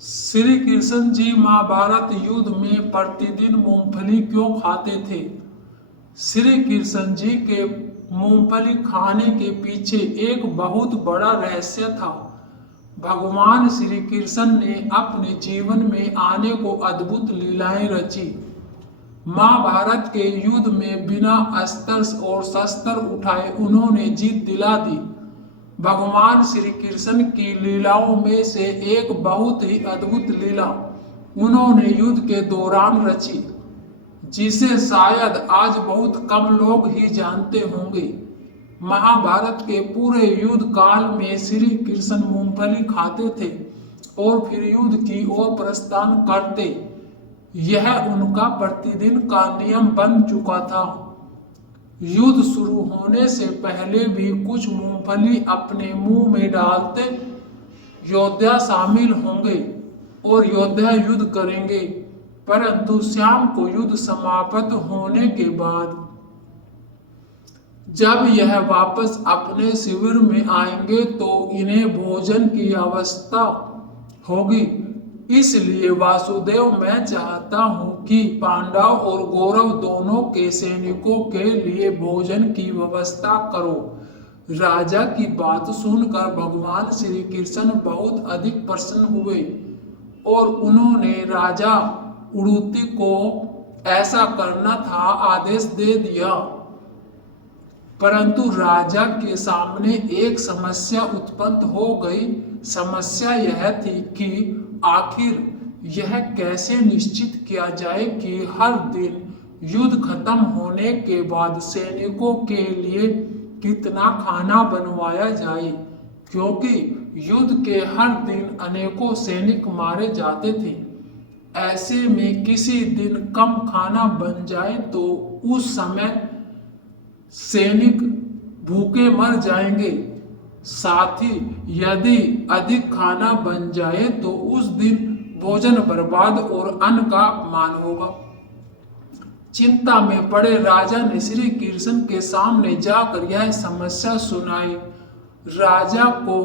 श्री कृष्ण जी महाभारत युद्ध में प्रतिदिन मूंगफली क्यों खाते थे? श्री कृष्ण जी के मूंगफली खाने के पीछे एक बहुत बड़ा रहस्य था। भगवान श्री कृष्ण ने अपने जीवन में आने को अद्भुत लीलाएं रची। महाभारत के युद्ध में बिना अस्त्र और शस्त्र उठाए उन्होंने जीत दिला दी। भगवान श्री कृष्ण की लीलाओं में से एक बहुत ही अद्भुत लीला उन्होंने युद्ध के दौरान रची, जिसे शायद आज बहुत कम लोग ही जानते होंगे। महाभारत के पूरे युद्ध काल में श्री कृष्ण मूंगफली खाते थे और फिर युद्ध की ओर प्रस्थान करते। यह उनका प्रतिदिन का नियम बन चुका था। युद्ध शुरू होने से पहले भी कुछ मूंगफली अपने मुंह में डालते। योद्धा शामिल होंगे और योद्धा युद्ध करेंगे, परंतु शाम को युद्ध समाप्त होने के बाद जब यह वापस अपने शिविर में आएंगे तो इन्हें भोजन की आवश्यकता होगी। इसलिए वासुदेव, मैं चाहता हूं कि पांडव और कौरव दोनों के सैनिकों के लिए भोजन की व्यवस्था करो। राजा की बात सुनकर भगवान श्री कृष्ण बहुत अधिक प्रसन्न हुए और उन्होंने राजा उडुपी को ऐसा करना था आदेश दे दिया। परंतु राजा के सामने एक समस्या उत्पन्न हो गई। समस्या यह थी कि आखिर यह कैसे निश्चित किया जाए कि हर दिन युद्ध खत्म होने के बाद सैनिकों के लिए कितना खाना बनवाया जाए, क्योंकि युद्ध के हर दिन अनेकों सैनिक मारे जाते थे। ऐसे में किसी दिन कम खाना बन जाए तो उस समय सैनिक भूखे मर जाएंगे। साथ ही यदि अधिक खाना बन जाए तो उस दिन भोजन बर्बाद और अन्न का अपमान होगा। चिंता में पड़े राजा ने श्री कृष्ण के सामने जाकर यह समस्या सुनाई। राजा को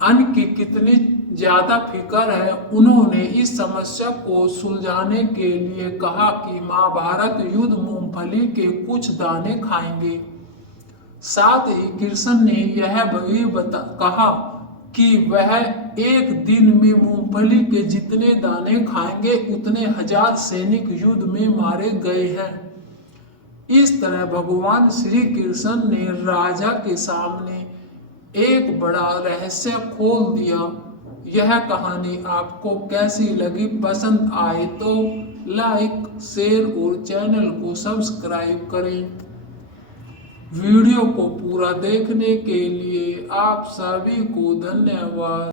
अन्न की कितनी ज्यादा फिक्र है। उन्होंने इस समस्या को सुलझाने के लिए कहा कि महाभारत युद्ध मूंगफली के कुछ दाने खाएंगे। साथ ही कृष्ण ने यह भी कहा कि वह एक दिन में मूंगफली के जितने दाने खाएंगे उतने 1000 सैनिक युद्ध में मारे गए हैं। इस तरह भगवान श्री कृष्ण ने राजा के सामने एक बड़ा रहस्य खोल दिया। यह कहानी आपको कैसी लगी? पसंद आए तो लाइक, शेयर और चैनल को सब्सक्राइब करें। वीडियो को पूरा देखने के लिए आप सभी को धन्यवाद।